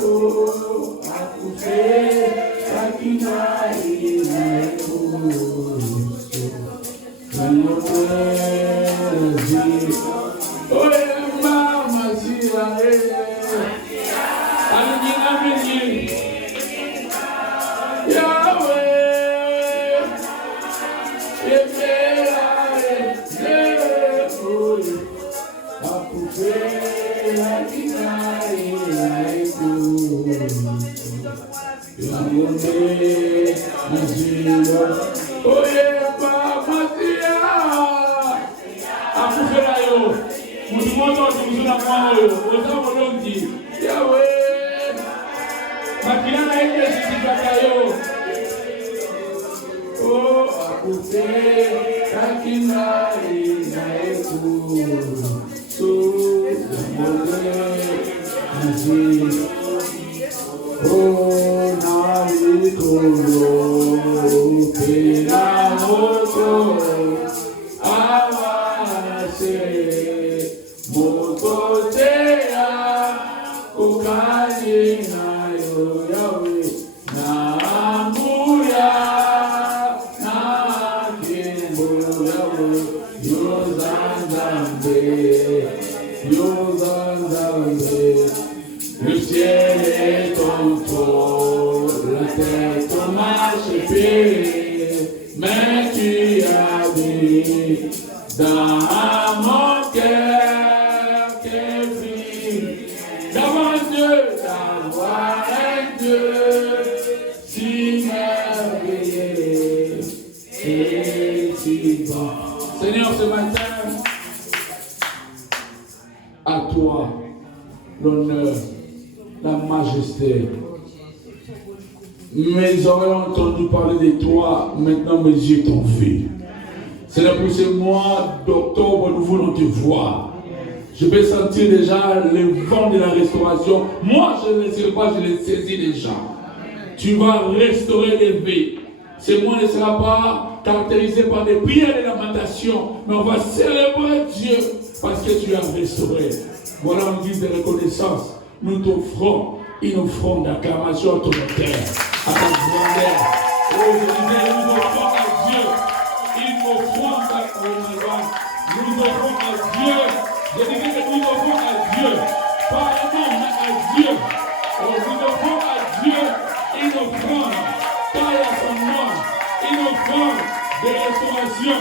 Oh, accoucher, Sakina, oh, Mama, see, Seigneur, ce matin, à toi l'honneur, la majesté. Mes oreilles ont entendu parler de toi, maintenant mes yeux t'ont vu. C'est pour ce mois d'octobre, nous voulons te voir. Je peux sentir déjà le vent de la restauration. Moi, je ne le sais pas, je le saisis déjà. Tu vas restaurer les vies. Ce mois ne sera pas caractérisé par des prières et des lamentations, mais on va célébrer Dieu parce que tu as restauré. Voilà un guide de reconnaissance. Nous t'offrons une offrande d'acclamation à ton auteur, à ta grandeur. Oh, je disais, nous offrons à Dieu une offrande d'acclamation. Nous offrons à Dieu. Je disais que nous offrons à Dieu, pas à nous, mais à Dieu. Oh, nous offrons à Dieu une offrande, pas à son nom, une offrande de restauration,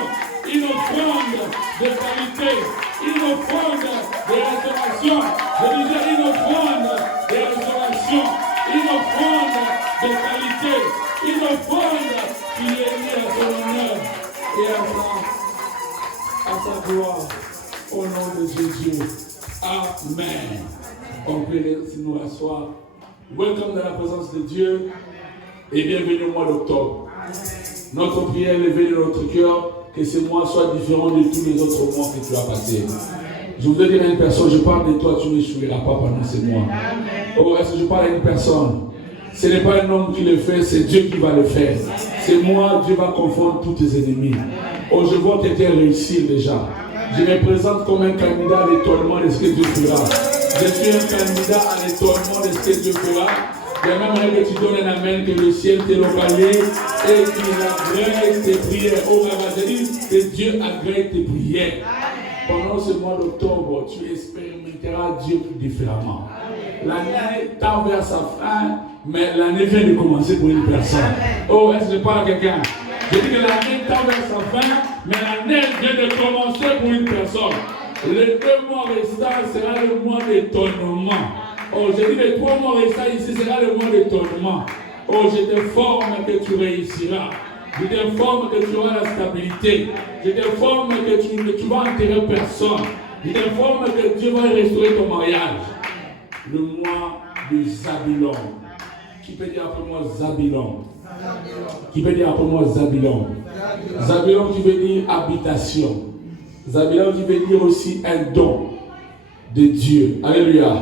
une offrande de qualité, une offrande de restauration. Je disais une offrande de restauration, une offrande de qualité, une offrande qui est liée à son honneur et à sa gloire. Au nom de Jésus. Amen. On peut nous rasseoir. Welcome dans la présence de Dieu et bienvenue au mois d'octobre. Notre prière est levée de notre cœur, que ce mois soit différent de tous les autres mois que tu as passés. Je voudrais dire à une personne, je parle de toi, tu ne n'échoueras pas pendant ces mois. Oh, est-ce que je parle à une personne? Ce n'est pas un homme qui le fait, c'est Dieu qui va le faire. C'est moi, Dieu va confondre tous tes ennemis. Oh, je vois que tu as réussi déjà. Je me présente comme un candidat à l'étonnement de ce que Dieu fera. Je suis un candidat à l'étonnement de ce que Dieu fera. J'aimerais que tu donnes un amen, que le ciel te localise et qu'il agrée tes prières. Oh, je dis que Dieu agrée tes prières. Pendant ce mois d'octobre, tu expérimenteras Dieu différemment. L'année tend vers sa fin, mais l'année vient de commencer pour une personne. Oh, est-ce que je parle à quelqu'un? Je dis que l'année tend vers sa fin, mais l'année vient de commencer pour une personne. Les 2 mois restants sera le mois d'étonnement. Oh, je dis les 3 mois restants ici sera le mois d'étonnement. Oh, je t'informe que tu réussiras. Je t'informe que tu auras la stabilité. Je t'informe que tu vas enterrer personne. Je t'informe que Dieu va restaurer ton mariage. Le mois de Zabilon. Qui peut dire après moi Zabilon? Qui peut dire après moi Zabilon? Zabilon qui veut dire habitation. Zabilon qui veut dire aussi un don de Dieu. Alléluia.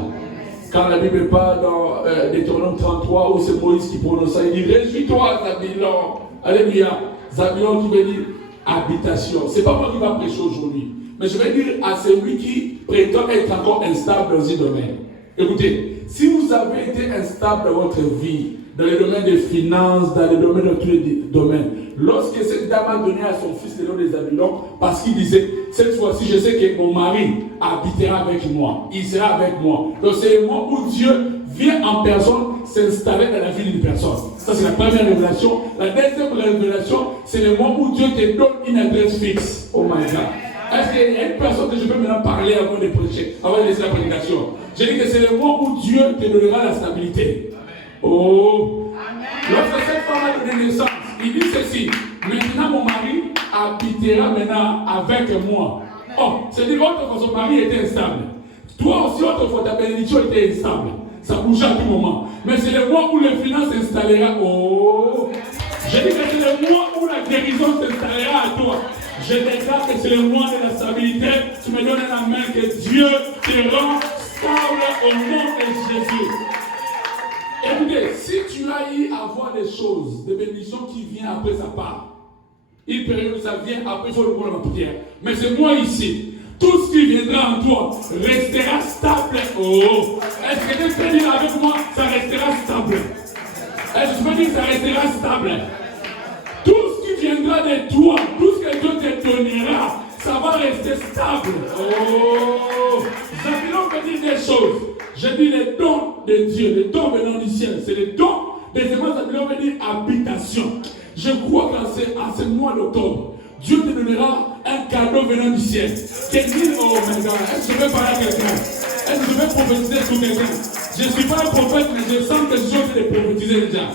Quand la Bible parle dans Deutéronome 33, où c'est Moïse qui prononce ça, il dit réjouis-toi Zabilon. Alléluia. Zabilon qui veut dire habitation. C'est pas moi qui va prêcher aujourd'hui, mais je vais dire à celui qui prétend être encore instable dans un domaine. Écoutez, si vous avez été instable stable dans votre vie, dans le domaine des finances, dans le domaine de tous les domaines. Lorsque cette dame a donné à son fils le nom des Zabulon, parce qu'il disait, cette fois-ci, je sais que mon mari habitera avec moi, il sera avec moi. Donc c'est le moment où Dieu vient en personne s'installer dans la vie d'une personne. Ça c'est la première révélation. La deuxième révélation, c'est le moment où Dieu te donne une adresse fixe. Oh my God. Est-ce qu'il y a une personne que je peux maintenant parler avant de prêcher, avant de laisser la prédication? J'ai dit que c'est le moment où Dieu te donnera la stabilité. Oh! Lorsque cette femme a donné naissance, il dit ceci: maintenant mon mari habitera maintenant avec moi. Oh, c'est-à-dire autrefois son mari était instable. Toi aussi autrefois ta bénédiction était instable. Ça bougeait à tout moment. Mais c'est le mois où les finances s'installera. Oh! Je dis que c'est le mois où la guérison s'installera à toi. Je déclare que c'est le mois de la stabilité. Tu me donnes la main que Dieu te rend stable au nom de Jésus. Écoutez, si tu as eu à voir des choses, des bénédictions qui viennent après sa part, une période où ça vient, après il faut le voir dans la prière. Mais c'est moi ici. Tout ce qui viendra en toi restera stable. Oh! Est-ce que tu peux dire avec moi, ça restera stable? Est-ce que tu peux dire ça restera stable? Tout ce qui viendra de toi, tout ce que Dieu te donnera, ça va rester stable. Oh! Zabulon peut dire des choses. Je dis les dons de Dieu, les dons venant du ciel. C'est les dons des semences. Zabulon veut dire habitation. Je crois qu'en ce mois d'octobre, Dieu te donnera un cadeau venant du ciel. Quelqu'un, oh my God, est-ce que je vais parler à quelqu'un? Est-ce que je vais prophétiser sur quelqu'un? Je ne suis pas un prophète, mais je sens que je suis en train de prophétiser déjà.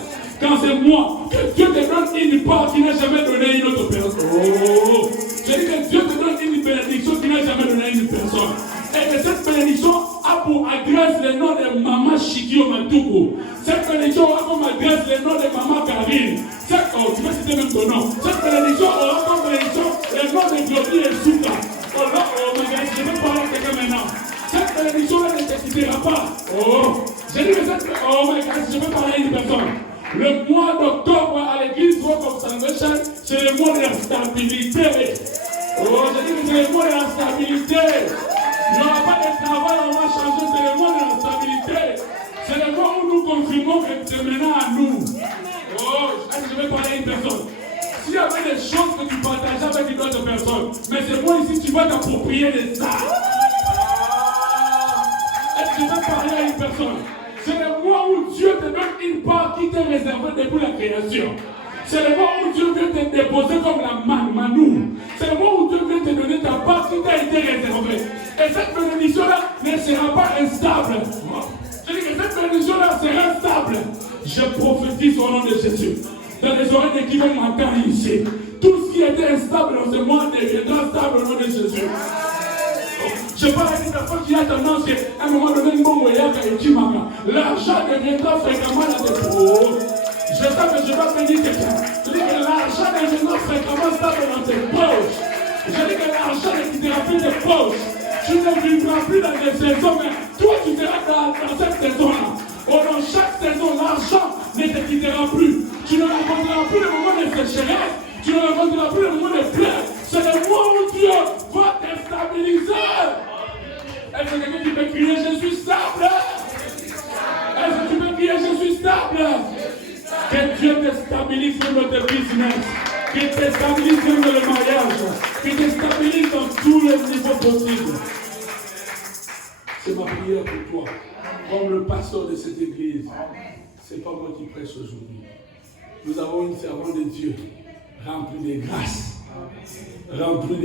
Quand c'est moi, que Dieu te donne une part qui n'a jamais donné une autre personne. Oh! Je dis que Dieu te donne une bénédiction qui n'a jamais donné une personne. Et que cette bénédiction a pour adresse le nom de Maman Chikio Matuku. Cette bénédiction a comme adresse le nom de Maman Karine. Tu peux citer même ton nom. Cette bénédiction aura comme bénédiction le nom de Glody et Souka. Oh là, oh my God, je vais parler à quelqu'un maintenant. Cette bénédiction-là ne te quittera pas. Oh, j'ai dit que oh my God, je vais parler à une personne. Le mois d'octobre à l'église Rock of Salvation, c'est le mois de la stabilité. Oh, j'ai dit que c'est le mois de la stabilité. Il n'y aura pas de travail, on va changer, c'est le mois de la stabilité. C'est le mois où nous confirmons que c'est maintenant à nous. Oh, je vais parler à une personne. S'il y avait des choses que tu partageais avec une autre personne, mais c'est moi ici, tu vas t'approprier de ça. Est-ce que je vais parler à une personne? C'est le mois où Dieu te donne une part qui t'est réservée depuis la création. C'est le mois où Dieu vient te déposer comme la manou. C'est le mois où Dieu vient te donner ta part qui t'a été réservée. Et cette bénédiction-là ne sera pas instable. Je dis que cette bénédiction-là sera stable. Je prophétise au nom de Jésus. Dans les oreilles de qui vont m'entendre ici. Tout ce qui était instable dans ce mois deviendra stable au nom de Jésus. Je parle à une personne qui a tendance à un moment donné, l'argent deviendra fréquemment dans tes poches. Je sais que je vais bénir quelqu'un. Je dis que l'argent deviendra fréquemment stable dans tes poches. Je dis que l'argent ne quittera plus tes poches. Tu ne vivras plus dans des saisons, mais toi tu seras dans cette saison-là. Oh, dans chaque saison, l'argent ne te quittera plus. Tu ne rencontreras plus le moment de sécheresse. Tu ne rencontreras plus le moment de plaie. C'est le mois où Dieu va te stabiliser. Est-ce que quelqu'un qui peut crier, je suis stable? Est-ce que tu peux crier, je suis stable? Que Dieu te stabilise dans tes business. Qu'il te stabilise dans le mariage. Qu'il te stabilise dans tous les niveaux possibles. C'est ma prière pour toi. Comme le pasteur de cette église. Ce n'est pas moi qui prêche aujourd'hui. Nous avons une servante de Dieu remplie de grâce. Remplie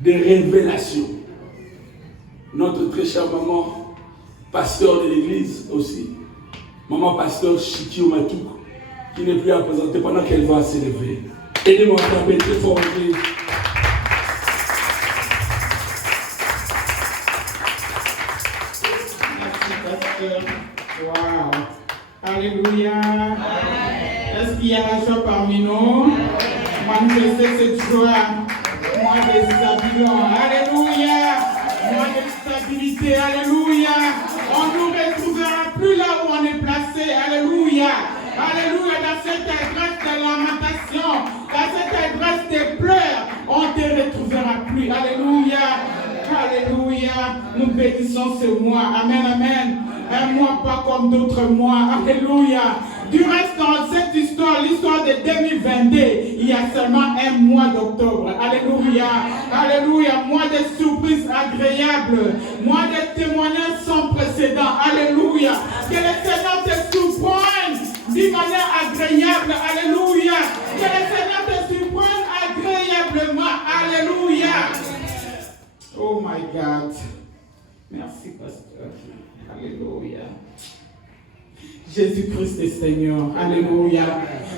de révélations. Notre très chère maman, pasteur de l'église aussi, maman pasteur Chikio Matuku, qui n'est plus à présenter pendant qu'elle va s'élever. Aidez-moi à taper très fort l'église. Merci pasteur. Wow. Alléluia. Est-ce qu'il y a la joie parmi nous? Manifestez cette joie. Moi de Zabulon. Alléluia. Moi de stabilité. Alléluia. On ne nous retrouvera plus là où on est placé. Alléluia. Alléluia. Dans cette adresse de lamentation, dans cette adresse de pleurs, on ne te retrouvera plus. Alléluia. Alléluia. Nous bénissons ce mois. Amen. Amen. Un mois par pas comme d'autres mois. Alléluia. Du reste, dans cette histoire, l'histoire de 2022, il y a seulement un mois d'octobre. Alléluia. Alléluia. Mois de surprises agréables. Mois de témoignages sans précédent. Alléluia. Que le Seigneur te surprenne d'une manière agréable. Alléluia. Que le Seigneur te surprenne agréablement. Alléluia. Oh my God. Merci, pasteur. Alléluia. Jésus-Christ est Seigneur. Alléluia.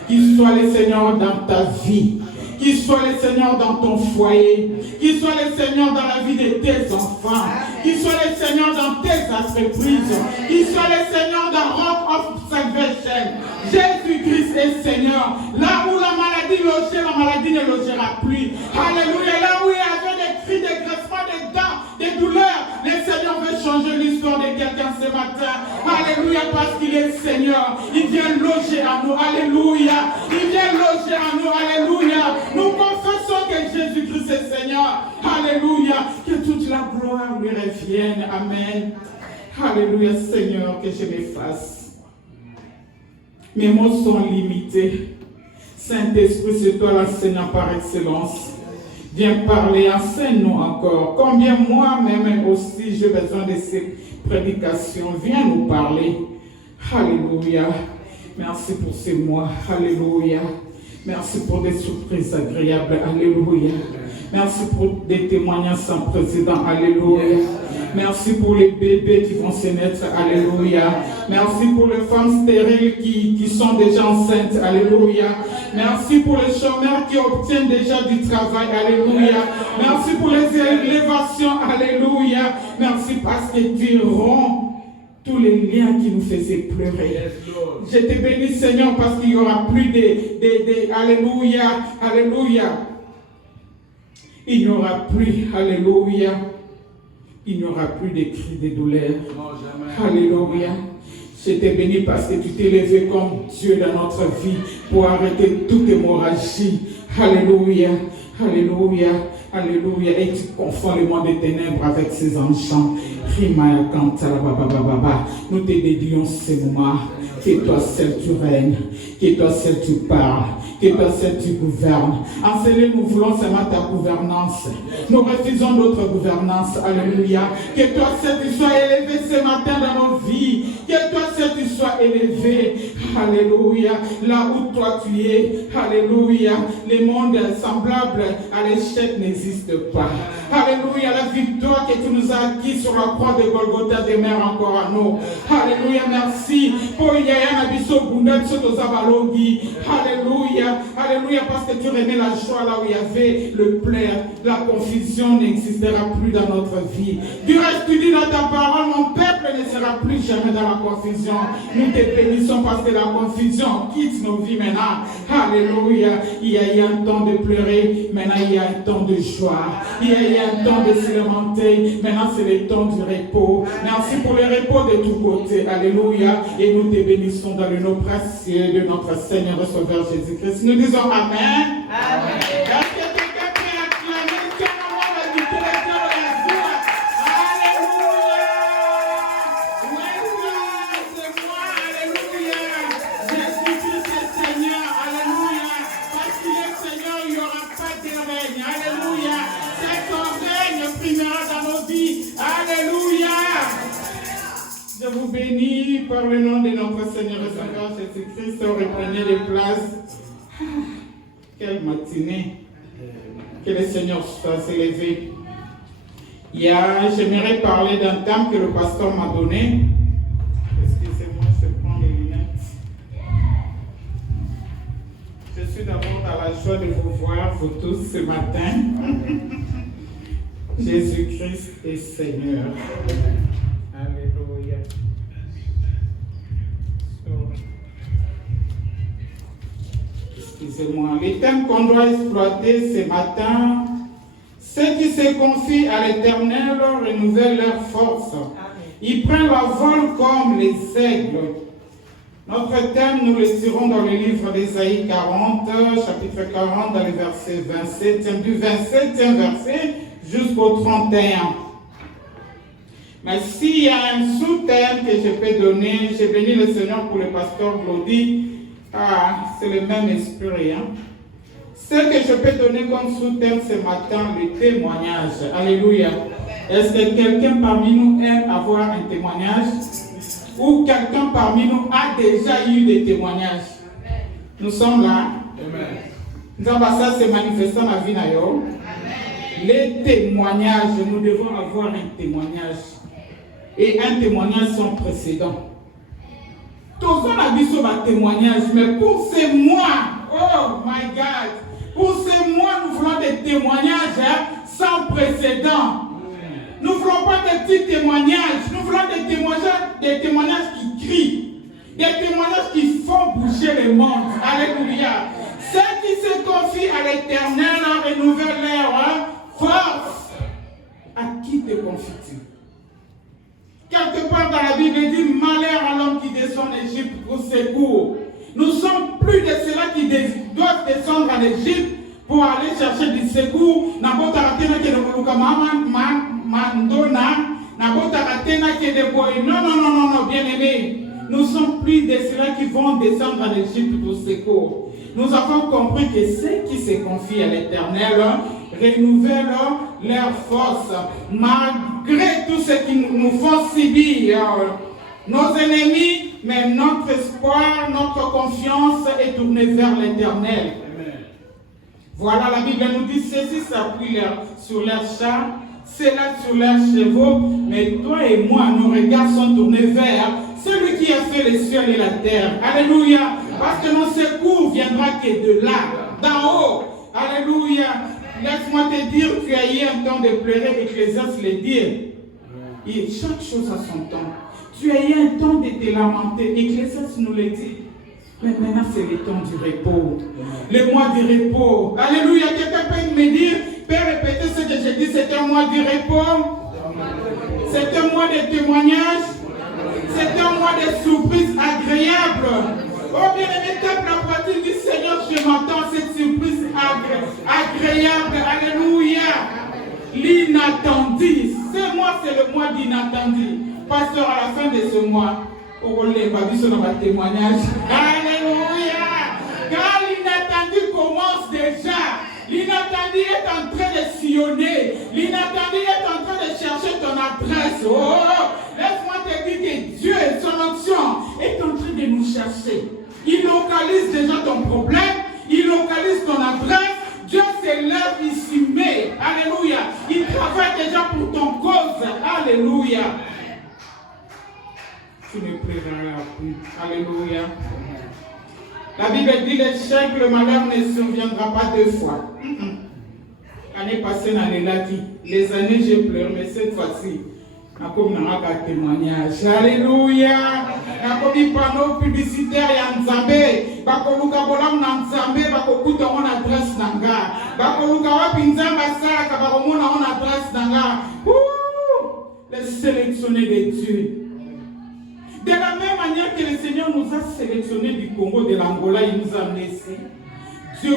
Qu'il soit le Seigneur dans ta vie. Qu'il soit le Seigneur dans ton foyer. Qu'il soit le Seigneur dans la vie de tes enfants. Qu'il soit le Seigneur dans tes entreprises. Qu'il soit le Seigneur dans Rock of Salvation. Jésus-Christ est Seigneur. Là où la maladie logeait, la maladie ne logera plus. Alléluia. Là où il y avait des cris, des graissements, des dents, des douleurs, le Seigneur veut changer l'histoire de quelqu'un ce matin. Alléluia, parce qu'il est Seigneur. Il vient loger à nous. Alléluia. Il vient loger à nous. Alléluia. Nous confessons que Jésus-Christ est Seigneur. Alléluia. Que toute la gloire lui revienne. Amen. Alléluia, Seigneur, que je m'efface. Mes mots sont limités. Saint-Esprit, c'est toi l'enseignant par excellence. Viens parler, enseigne-nous encore. Combien moi-même aussi j'ai besoin de ces prédications. Viens nous parler. Alléluia. Merci pour ces mois. Alléluia. Merci pour des surprises agréables. Alléluia. Merci pour des témoignages sans précédent. Alléluia. Merci pour les bébés qui vont se naître. Alléluia. Merci pour les femmes stériles qui sont déjà enceintes. Alléluia. Merci pour les chômeurs qui obtiennent déjà du travail. Alléluia. Merci pour les élévations. Alléluia. Merci parce que tu romps tous les liens qui nous faisaient pleurer. Je te bénis, Seigneur, parce qu'il n'y aura plus de Alléluia. Alléluia. Il n'y aura plus, Alléluia. Il n'y aura plus de cris de douleur. Alléluia. Je t'ai béni parce que tu t'es levé comme Dieu dans notre vie pour arrêter toute hémorragie. Alléluia. Alléluia. Alléluia. Et tu confonds le monde des ténèbres avec ses enfants. Nous te dédions ces moments. Que toi seul tu règnes. Que toi seul tu parles. Que toi seul tu gouvernes. En cela, nous voulons seulement ta gouvernance. Nous refusons d'autres gouvernances. Alléluia. Que toi seul tu sois élevé ce matin dans nos vies. Que toi seul tu sois élevé. Alléluia. Là où toi tu es. Alléluia. Les mondes semblables à l'échec n'existent pas. Alléluia. La victoire que tu nous as acquise sur la croix de Golgotha demeure encore à nous. Alléluia. Merci. Pour Yaya Nabiso Bundet Sotozabalogi. Alléluia. Alléluia. Parce que tu remets la joie là où il y avait le plaire. La confusion n'existera plus dans notre vie. Du reste, tu dis dans ta parole, mon peuple ne sera plus jamais dans la confusion. Nous te bénissons parce que la confusion quitte nos vies maintenant. Alléluia. Il y a eu un temps de pleurer. Maintenant, il y a un temps de joie. Il y a eu un temps de se lamenter. Maintenant, c'est le temps du repos. Merci pour le repos de tous côtés. Alléluia. Et nous te bénissons dans le nom précieux de notre Seigneur et Sauveur Jésus-Christ. Nous disons Amen. Amen. Est-ce que quelqu'un peut acclamer son nom la victoire de la joie? Alléluia. Welcome, c'est moi. Alléluia. Jésus-Christ est Seigneur. Alléluia. Parce qu'il est Seigneur, il n'y aura pas de règne. Alléluia. C'est son règne primera dans nos vies. Alléluia. Je vous bénis par le nom de notre Seigneur et Sauveur Jésus-Christ. Reprenez les places. Quelle matinée. Que le Seigneur soit élevé. J'aimerais parler d'un thème que le pasteur m'a donné. Excusez-moi, je prends les lunettes. Je suis d'abord dans la joie de vous voir, vous tous, ce matin. Jésus-Christ est Seigneur. Alléluia. Excusez-moi. Les thèmes qu'on doit exploiter ce matin, ceux qui se confient à l'Éternel renouvellent leur force. Ils prennent leur vol comme les aigles. Notre thème, nous le tirons dans le livre d'Ésaïe 40, chapitre 40, dans le verset 27, du 27e verset jusqu'au 31. Mais s'il y a un sous-thème que je peux donner, j'ai béni le Seigneur pour le pasteur Glody. C'est le même esprit. Hein? Ce que je peux donner comme sous-thème ce matin, le témoignage. Alléluia. Est-ce que quelqu'un parmi nous aime avoir un témoignage? Ou quelqu'un parmi nous a déjà eu des témoignages? Nous sommes là. Amen. Ça c'est manifestant dans la vie. Les témoignages, nous devons avoir un témoignage. Et un témoignage sans précédent. Tous on a vu sur un témoignage, mais pour ces mois, oh my God, pour ces mois, nous voulons des témoignages sans précédent. Nous ne voulons pas des petits témoignages, nous voulons des témoignages qui crient, des témoignages qui font bouger le monde. Alléluia. Ceux qui se confient à l'Éternel renouvellent leur force. À qui te confies-tu? Quelque part dans la Bible, il dit malheur à l'homme qui descend en Égypte pour secours. Nous sommes plus de ceux-là qui doivent descendre en Égypte pour aller chercher du secours. Non, bien aimé. Nous sommes plus de ceux-là qui vont descendre en Égypte pour secours. Nous avons compris que ceux qui se confient à l'Éternel renouvellent leur force, malgré tout ce qui nous font subir nos ennemis, mais notre espoir, notre confiance est tournée vers l'Éternel. Voilà, la Bible nous dit, ceux-ci s'appuient sur leurs chars, ceux-là sur leurs chevaux, mais toi et moi, nos regards sont tournés vers celui qui a fait les cieux et la terre. Alléluia. Parce que nos secours viendra que de là, d'en haut. Alléluia. Laisse-moi te dire, tu as eu un temps de pleurer, Ecclésiaste le dit. Et chaque chose a son temps. Tu as eu un temps de te lamenter, Ecclésiaste nous le dit. Mais maintenant, c'est le temps du repos. Le mois du repos. Alléluia. Quelqu'un peut me dire, peut répéter ce que j'ai dit, c'est un mois du repos. C'est un mois de témoignage. C'est un mois de surprises agréables. Oh bien-aimé, tape la poitrine du Seigneur, je m'attends à cette surprise agréable. Alléluia. L'inattendu. Ce mois, c'est le mois d'inattendu. Pasteur, à la fin de ce mois, on les va sur notre témoignage. Alléluia. Car l'inattendu commence déjà. L'inattendu est en train de sillonner. L'inattendu est en train de chercher ton adresse. Oh, laisse-moi te dire que Dieu, son onction, est en train de nous chercher. Il localise déjà ton problème. Il localise ton adresse. Dieu se lève ici, mais, alléluia, il travaille déjà pour ton cause. Alléluia. Tu ne plairas plus. Alléluia. La Bible dit l'échec, le malheur ne surviendra pas deux fois. L'année passée, les années j'ai pleuré, mais cette fois-ci, comme un témoignage. Alléluia. Comme panneau publicitaire ya Nzambe, bakoluka bolam na Nzambe, bakokuta on adresse nanga. Bakoluka wapi Nzambe saka, bakomona on adresse nanga. Les sélectionnés de Dieu. De la même manière que le Seigneur nous a sélectionnés du Congo, de l'Angola, il nous a amenés ici. Dieu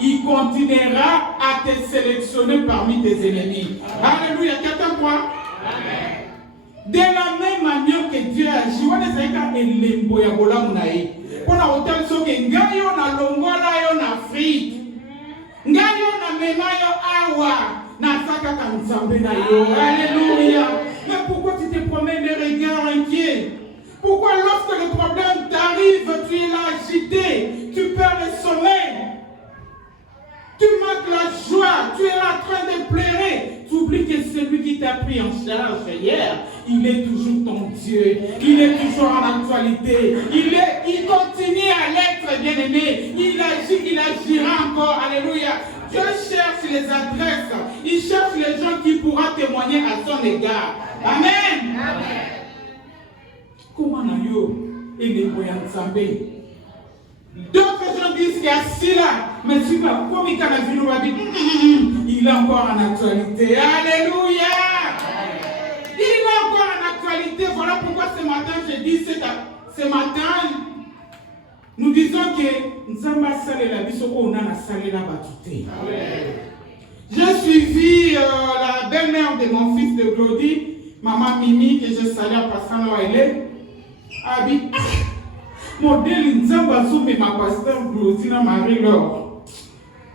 il continuera à te sélectionner parmi tes ennemis. Alléluia. Quelqu'un croit? Amen. De la même manière que Dieu agit, on est un elembo ya bolamu na ye. Pour la hôtel soke ngayo na longola yo na Afrique. Ngayo na mema yo awa na saka kanzambe na yo. Alléluia. Mais pourquoi tu te promènes les regards inquiets? Pourquoi lorsque le problème t'arrive, tu es là agité, tu perds le sommeil, tu manques la joie, tu es là en train de pleurer. Tu oublies que celui qui t'a pris en charge hier, il est toujours ton Dieu, il est toujours en actualité, il continue à l'être, bien-aimé, il agit, il agira encore, alléluia. Dieu cherche les adresses, il cherche les gens qui pourront témoigner à son égard. Amen. Amen. Comment nayo et les voyants Zambé? D'autres gens disent qu'il y a si là, mais si ma comique à la vie nous va dire, il est encore en actualité. Alléluia. Il est encore en actualité. Voilà pourquoi ce matin, j'ai dit, ce matin, nous disons que Nzamba Salé la Bissoko, on a la Salé la Batouté. J'ai suivi la belle-mère de mon fils de Glody Maman Mimi, que je salue en passant là où elle est, a dit, modèle Nzamba Soumé, ma pasteur Glodina Marie-Laure.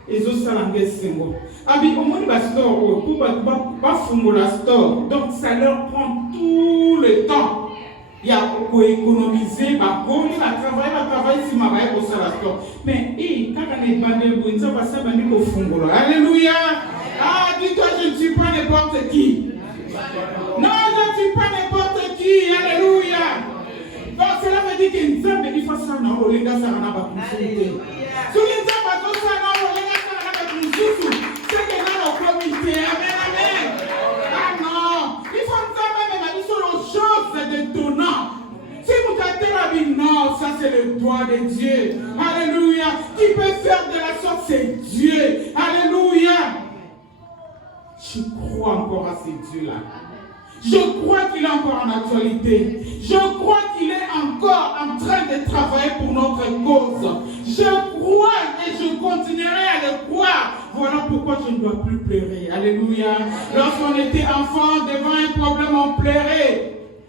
Et je salue Sengo. A dit, au moins, la store, pour la store. Donc, ça leur prend tout le temps. Il y a pour économiser, il travaille si ma baie pour la store. Mais, quand on est bandé, vous ne savez pas si vous êtes alléluia. Ah, dis-toi, je ne suis pas n'importe qui. Non, je ne suis pas n'importe qui. Alléluia. Donc, cela veut dire qu'il faut ça, non, les gars, ça n'a pas pu se faire. Si vous n'avez pas tout ça, non, les gars, ça n'a pas pu se faire. C'est que dans le comité. Amen, amen. Ah non. Il faut ça même sur les choses d'étonnant. Si vous avez la vie, non, ça c'est le doigt de Dieu. Alléluia. Qui peut faire de la sorte, c'est Dieu. Alléluia. Je crois encore à ces dieux-là. Je crois qu'il est encore en actualité. Je crois qu'il est encore en train de travailler pour notre cause. Je crois et je continuerai à le croire. Voilà pourquoi je ne dois plus pleurer. Alléluia. Lorsqu'on était enfant, devant un problème, on pleurait.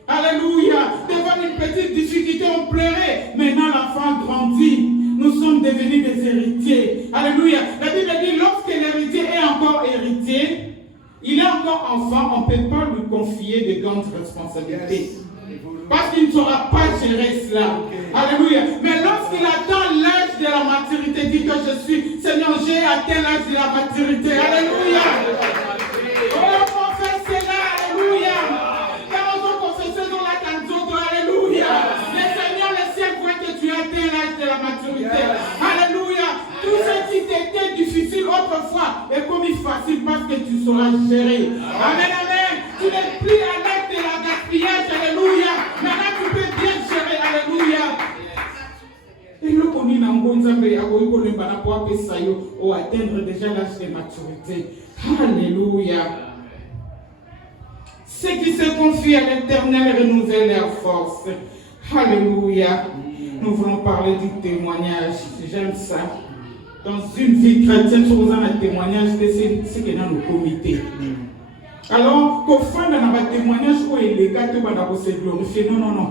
Alléluia. Devant une petite difficulté, on pleurait. Maintenant, l'enfant grandit. Nous sommes devenus des héritiers. Alléluia. La Bible dit, lorsque l'héritier est encore héritier, il est encore enfant, on ne peut pas lui confier de grandes responsabilités. Parce qu'il ne saura pas gérer cela. Alléluia. Mais lorsqu'il atteint l'âge de la maturité, dit que je suis, Seigneur, j'ai atteint l'âge de la maturité. Alléluia. Oh, confessez-la. Alléluia. Quand on confesse dans la canzoto, alléluia. Le Seigneur, le ciel voit que tu as atteint l'âge de la maturité. Alléluia. Tout ce qui t'était difficile autrefois est comme facile parce que tu sauras gérer. Amen, amen. Tu n'es plus à l'aide de la gaspillage. Alléluia. Maintenant, tu peux bien gérer. Alléluia. Et le connu n'a pas atteindre déjà l'âge de maturité. Alléluia. Ceux qui se confient à l'Éternel renouvellent leur force. Alléluia. Nous voulons parler du témoignage. J'aime ça. Dans une vie chrétienne, si vous avez un témoignage, c'est que dans le comité. Alors, qu'au fond de notre témoignage, où il est gâté, on se glorifier. Non, non, non.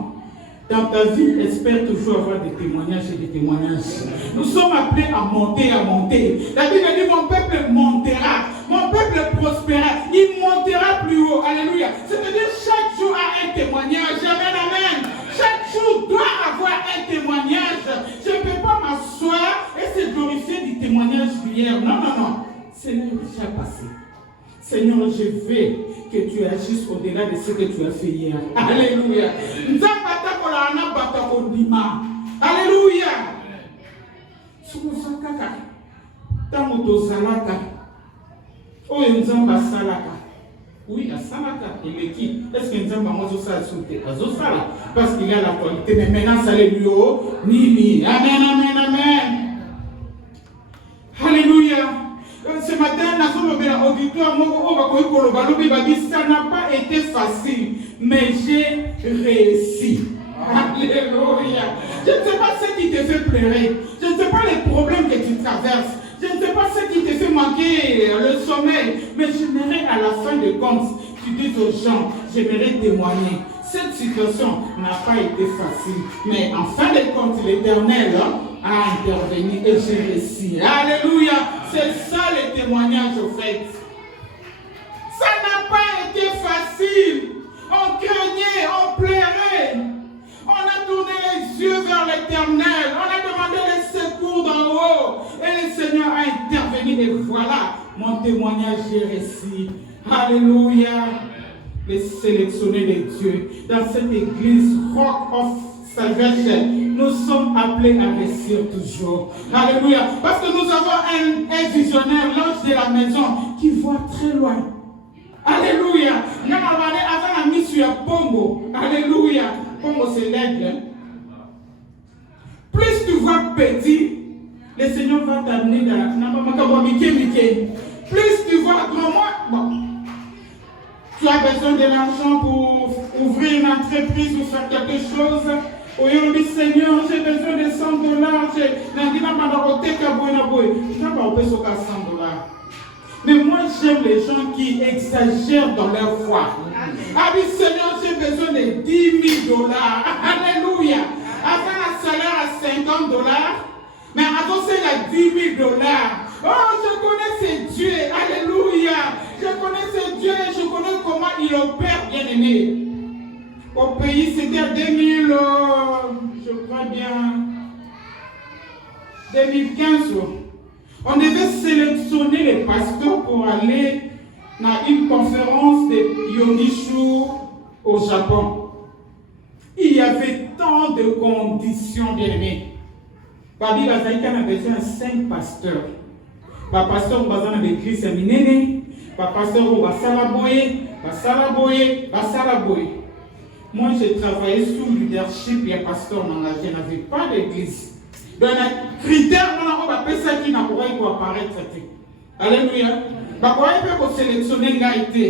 Dans ta vie, espère toujours avoir des témoignages et des témoignages. Nous sommes appelés à monter, à monter. La Bible dit, mon peuple montera. Mon peuple prospérera. Il montera plus haut. Alléluia. C'est-à-dire, chaque jour a un témoignage. Amen, amen. Chaque jour doit avoir un témoignage. Je ne peux pas m'asseoir et se glorifier du témoignage d'hier. Non, non, non. Seigneur, déjà passé. Seigneur, je veux que tu agisses au-delà de ce que tu as fait hier. Alléluia. Alléluia. Oui, à Salaka, il est qui? Est-ce que nous avons parce qu'il y a la qualité, mais maintenant ça l'est lui haut, ni. Amen, amen, amen. Alléluia. Ce matin, ça n'a pas été facile, mais j'ai réussi. Alléluia. Je ne sais pas ce qui te fait pleurer. Je ne sais pas les problèmes que tu traverses. Je ne sais pas ce qui te fait manquer le sommeil. Mais j'aimerais à la fin de compte, tu dis aux gens, j'aimerais témoigner. Cette situation n'a pas été facile. Mais en fin de compte, l'Éternel a intervenu et j'ai réussi. Alléluia. C'est ça le témoignage au fait. Ça n'a pas été facile. On craignait, on pleurait. On a tourné les yeux vers l'Éternel. On a demandé les secours d'en haut. Et le Seigneur a intervenu. Et voilà, mon témoignage est réussi. Alléluia. Les sélectionnés de Dieu. Dans cette église, Rock of Salvation, nous sommes appelés à réussir toujours. Alléluia. Parce que nous avons un visionnaire, l'ange de la maison, qui voit très loin. Alléluia. Avant la mise sur Pongo. Alléluia. Pongo, c'est l'aigle. Plus tu vois petit, le Seigneur va t'amener dans la... Plus tu vois grand, bon. Tu as besoin de l'argent pour ouvrir une entreprise ou faire quelque chose. Aujourd'hui, Seigneur, j'ai besoin de $100. Mais moi, j'aime les gens qui exagèrent dans leur foi. A dit, Seigneur, j'ai besoin de 10 000 dollars. Alléluia. Avant un salaire à 50 dollars, mais avant c'est la 10 000 dollars. Oh, je connais ce Dieu. Alléluia. Je connais ce Dieu. Je connais comment il opère, bien aimé. Au pays, c'était 2000, je crois bien, 2015. On devait sélectionner les pasteurs pour aller dans une conférence de Yogishu au Japon. Il y avait tant de conditions, bien aimés. Babi Bazaïka a besoin de 5 pasteurs. Le pasteur va dans l'église minene, le pasteur va salaboyer. Moi, j'ai travaillé sous le leadership et pasteur, je n'avais pas d'église. Donc, les critères, on a appelé ça qui n'a pas apparaître. Alléluia. On peut sélectionner l'égalité.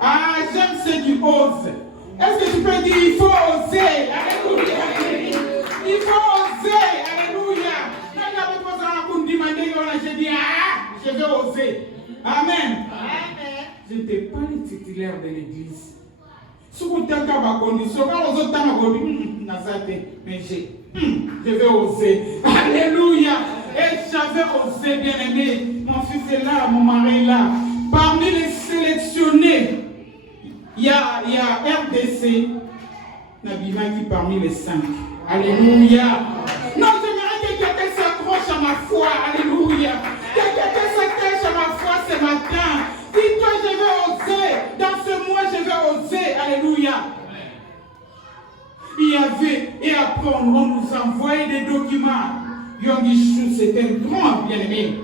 Ah, j'aime ceux qui osent. Est-ce que tu peux dire, il faut oser? Alléluia. Il faut oser. Alléluia. J'ai dit, ah, je vais oser. Amen. Je n'étais pas le titulaire de l'église. Si vous avez ma condition, quand vous avez mais je vais oser. Alléluia. Et j'avais osé, bien aimé. Mon fils est là, mon mari est là. Parmi les sélectionnés, il y a RDC, Nabima qui est parmi les 5. Alléluia. Non, j'aimerais que quelqu'un s'accroche à ma foi. Alléluia. Que quelqu'un s'accroche à ma foi ce matin. Dis-toi, je vais oser. Dans ce mois, je vais oser. Alléluia. Il y avait, et après, on nous envoyait des documents. Yogishu, c'était grand, bien aimé.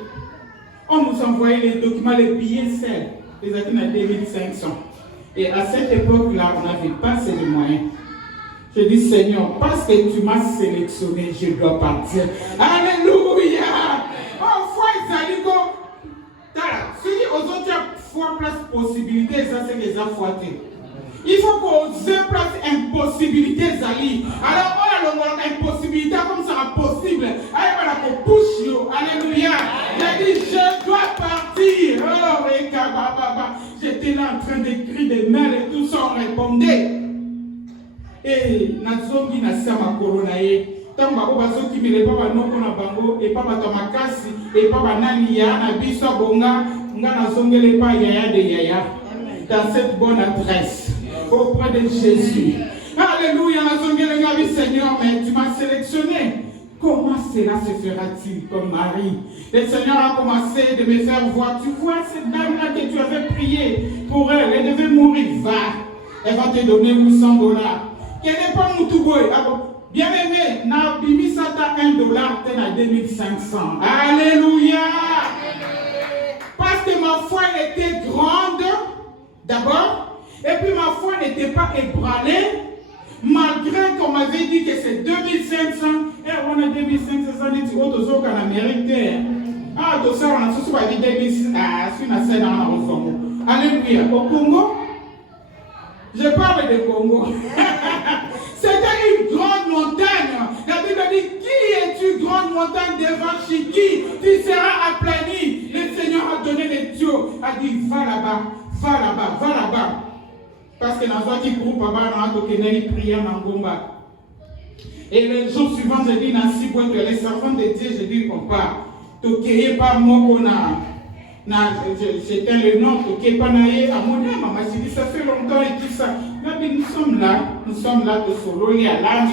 On nous envoyait les documents, les billets seuls. Les acquis à 2500. Et à cette époque-là, on n'avait pas ces moyens. Je dis, Seigneur, parce que tu m'as sélectionné, je dois partir. Alléluia! Oh, foi, Zaliko. Si aux autres foi place possibilité, ça c'est les affoités. Il faut qu'on se place impossibilité, Zali. Alors, on a l'impossibilité comme ça possible. Alléluia. J'ai dit, je dois partir. Oh, j'étais là en train d'écrire des mails et tout ça, on répondait. Et Nazongi na sama corona ye. Tant que bazoki mele papa noko na bango et papa tomakasi et papa nani ya na biso bonga nga nazongele pa yaya de yaya. Dans cette bonne adresse auprès de Jésus. Alléluia, nazongele ngabi Seigneur, mais tu m'as sélectionné. Comment cela se fera-t-il comme Marie? Le Seigneur a commencé de me faire voir. Tu vois cette dame-là que tu avais prié pour elle, elle devait mourir. Va, elle va te donner 800 dollars. Qu'elle n'est pas Moutouboy. Bien aimé, n'a bimi sata $1, t'es à 2500. Alléluia. Parce que ma foi était grande, d'abord, et puis ma foi n'était pas ébranlée, malgré qu'on m'avait dit que c'est 2500. Et on a 2500, dit autres autres en Amérique. Ah, tout ça, on a tous pas dit 2500. Ah, c'est une scène en Congo. Alléluia. Au Congo, je parle de Congo. C'était une grande montagne. La Bible dit, qui es-tu, grande montagne devant Chiki? Tu seras aplani. Le Seigneur a donné les dieux. A dit, va là-bas, va là-bas, va là-bas. Parce que dans un petit groupe, il priait dans Gomba. Et le jour suivant, je dis, Nancy, les servants de Dieu, je dis, on part. Tokeye pas moi qu'on a. J'étais le nom, Tokeye pas naïe, à mon âme, maman, j'ai dit, ça fait longtemps et tout ça. Là, nous sommes là de solo, il y a là,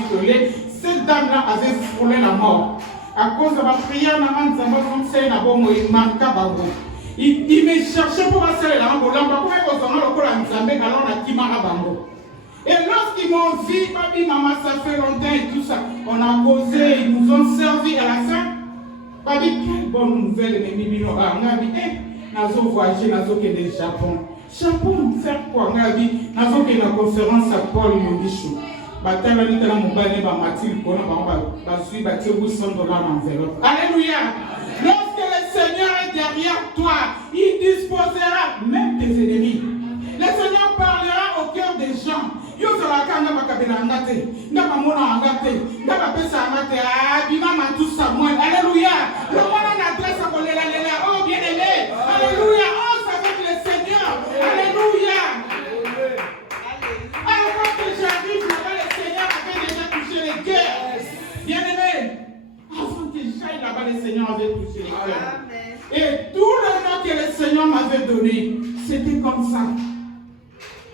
cette dame-là avait frôlé la mort. À cause de la prière, il me cherchait pour passer la langue, et lorsqu'ils m'ont vu, maman, ça fait longtemps et tout ça, on a causé, ils nous ont servi à la fin. Babi, quelle bonne nouvelle, mais Mimino, on a dit, nous voyagé dans le Japon. Japon, faire quoi? On a dit, nous avons une conférence à Paul Yogishu. Batala ni tala mobile ba matil kona ba sui ba $800 en enveloppe. Alléluia. Lorsque le Seigneur est derrière toi, il disposera même tes ennemis. Le Seigneur parlera au cœur des gens. Yo sera kanga makabela ngate, ngaba mona ngate, ngaba pesa ngate, bimama tout Samuel. Alléluia. Le monde en adresse à kolela lela. Oh bien aimé. Alléluia. Oh ça avec le Seigneur. Alléluia. j'aille là-bas, le Seigneur avait touché les cœurs. Et tout le nom que le Seigneur m'avait donné, c'était comme ça.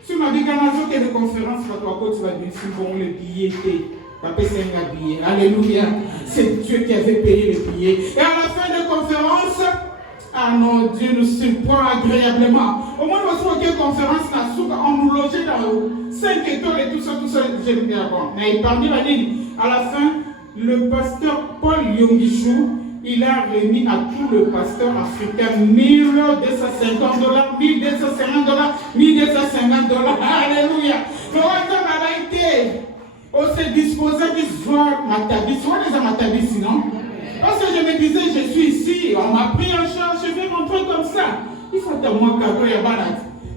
Si tu m'as dit, Ganazo, que les conférences, tu vas dire, si bon, le billet était. Papa, c'est un billet. Alléluia. C'est Dieu qui avait payé les billets. Et à la fin de la conférence, ah non, Dieu nous surprend agréablement. Au moins, nous avons une conférence, on nous logeait dans 5 étoiles et tout ça, je me dis, ah bon. Mais il parlait, à la fin, le pasteur Paul Yongichou, il a remis à tout le pasteur africain $1,250, $1,250, $1,250. Alléluia. Le roi a été, on s'est disposé de voir Matabi. Soit les Matabi, sinon. Parce que je me disais, je suis ici, on m'a pris en charge, je vais rentrer comme ça. Il faut que moi,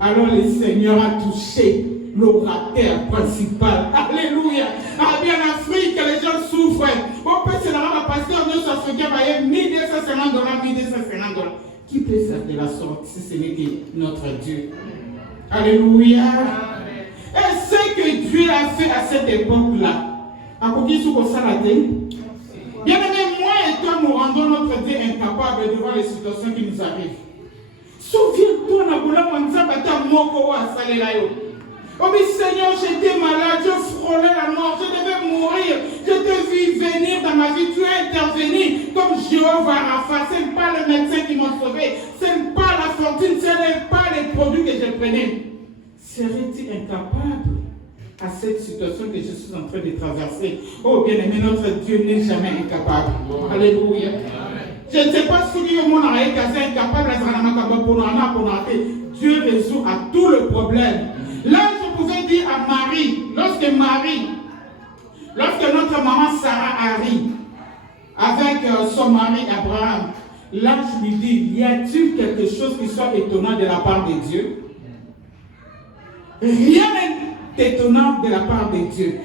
alors le Seigneur a touché l'orateur principal. Alléluia. Ah bien en Afrique, les gens souffrent. Mon père, c'est la pasteur de africain, $1,250, $1,250. Qui peut faire de la sorte si ce n'est que notre Dieu? Alléluia. Et ce que Dieu a fait à cette époque-là, à qui sous bien aimé, moi et toi, nous rendons notre Dieu incapable de voir les situations qui nous arrivent. Souviens-toi, oh mais Seigneur, j'étais malade, je frôlais la mort, je devais mourir, je te vis venir dans ma vie, tu as intervenu comme Jéhovah Rapha. Ce n'est pas le médecin qui m'a sauvé, ce n'est pas la fortune, ce n'est pas les produits que je prenais. Serais-tu incapable à cette situation que je suis en train de traverser? Oh bien-aimé, notre Dieu n'est jamais incapable. Alléluia. Je ne sais pas si le monde a été incapable, Dieu résout à tout le problème. Là, je pouvais dire à Marie, lorsque notre maman Sarah arrive avec son mari Abraham, là je lui dis, y a-t-il quelque chose qui soit étonnant de la part de Dieu? Rien n'est étonnant de la part de Dieu.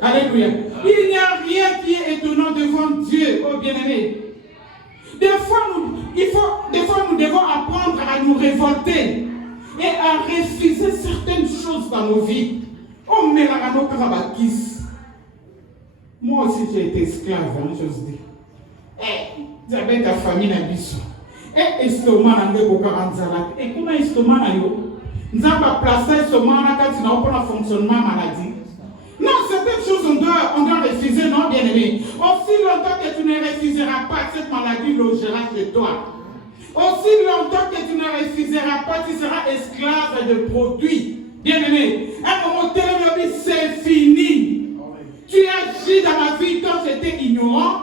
Alléluia. Il n'y a rien qui est étonnant devant Dieu, oh bien-aimé. Des fois, nous devons apprendre à nous révolter et à refuser certaines choses dans nos vies. Oh, mais la moi aussi, j'ai été esclave, hein, j'ose dire. J'avais ta famille dans Bissou. Et estomac, et comment estomac, nous avons placé estomac quand nous avons un fonctionnement maladie. Non, certaines choses on doit refuser, non, bien-aimé. Aussi longtemps que tu ne refuseras pas, cette maladie logera chez toi. Aussi longtemps que tu ne refuseras pas, tu seras esclave de produits. Bien-aimé, à un moment donné, c'est fini. Tu agis dans ma vie quand j'étais ignorant.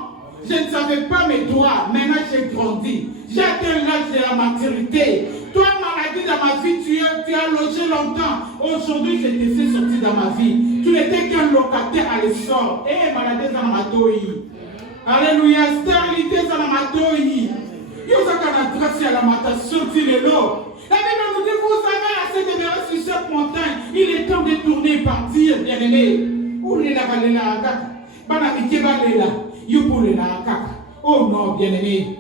Je ne savais pas mes droits. Maintenant, j'ai grandi. J'ai atteint l'âge de la maturité. Toi, maladie dans ma vie, tu as logé longtemps. Aujourd'hui, je t'ai fait sortir dans ma vie. Tu n'étais qu'un locataire à l'essor. Eh, maladie dans ma toyi. Alléluia. Stérilité dans ma toyi. Yosaka grâce à la matation, tu l'es là. La Bible nous dit, vous avez assez demeuré sur cette montagne. Il est temps de tourner et partir, bien-aimé. Où est la valéla? Banamike valéla. Oh non, bien-aimé,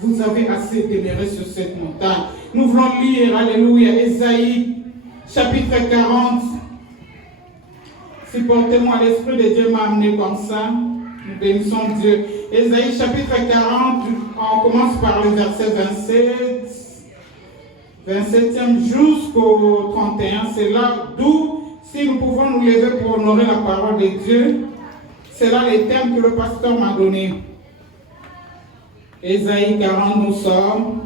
vous avez assez demeuré sur cette montagne. Nous voulons lire, alléluia, Ésaïe, chapitre 40. Supportez-moi, l'Esprit de Dieu m'a amené comme ça. Nous bénissons Dieu. Ésaïe, chapitre 40, on commence par le verset 27e jusqu'au 31. C'est là d'où, si nous pouvons nous lever pour honorer la parole de Dieu, c'est là les termes que le pasteur m'a donné. Ésaïe 40, nous sommes.